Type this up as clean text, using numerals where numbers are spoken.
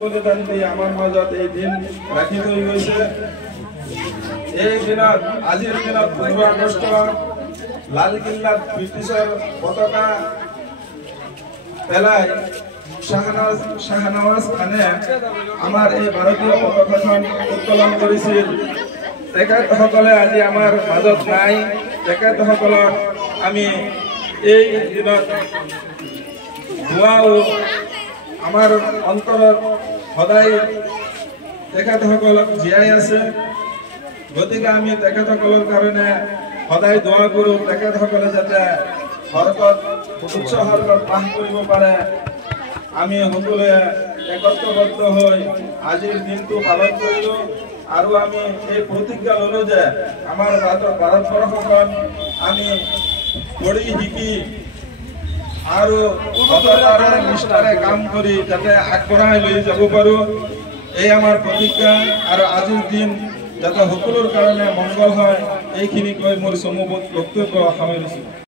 আমাৰ মাজত এই দিন ৰাখি থৈ গৈছে। এই দিনত আজিৰ দিনত 15 আগষ্ট লালকিল্লাত ব্ৰিটিছৰ পতাকা পেলাই শাহনৱাজ খানে আমাৰ এই ভাৰতীয় পতাকাখন উত্তোলন কৰিছিল। তেখেতসকলে আজি আমাৰ মাজত নাই। তেখেতসকলক আমি এই দিনত দোৱাও আমাৰ অন্তৰত সদায় তেখেতসকলক জীয়াই আছে। গতিকে আমি তেখেতসকলৰ কাৰণে সদায় দোৱা কৰোঁ, তেখেতসকলে যাতে স্বৰ্গত উচ্চ স্বৰ্গত বাস কৰিব পাৰে। আমি সকলোৱে একত্ৰবদ্ধ হৈ আজিৰ দিনটো পালন কৰিলোঁ আৰু আমি এই প্ৰতিজ্ঞা ল'লোঁ যে আমাৰ ভাৰতবৰ্ষখন আমি পঢ়ি শিকি আৰু সততাৰে নিষ্ঠাৰে কাম কৰি যাতে আগবঢ়াই লৈ যাব পাৰোঁ, এই আমাৰ প্ৰতিজ্ঞা। আৰু আজিৰ দিন যাতে সকলোৰ কাৰণে মংগল হয়, এইখিনি কৈ মোৰ চমু বক্তব্য সামৰিছোঁ।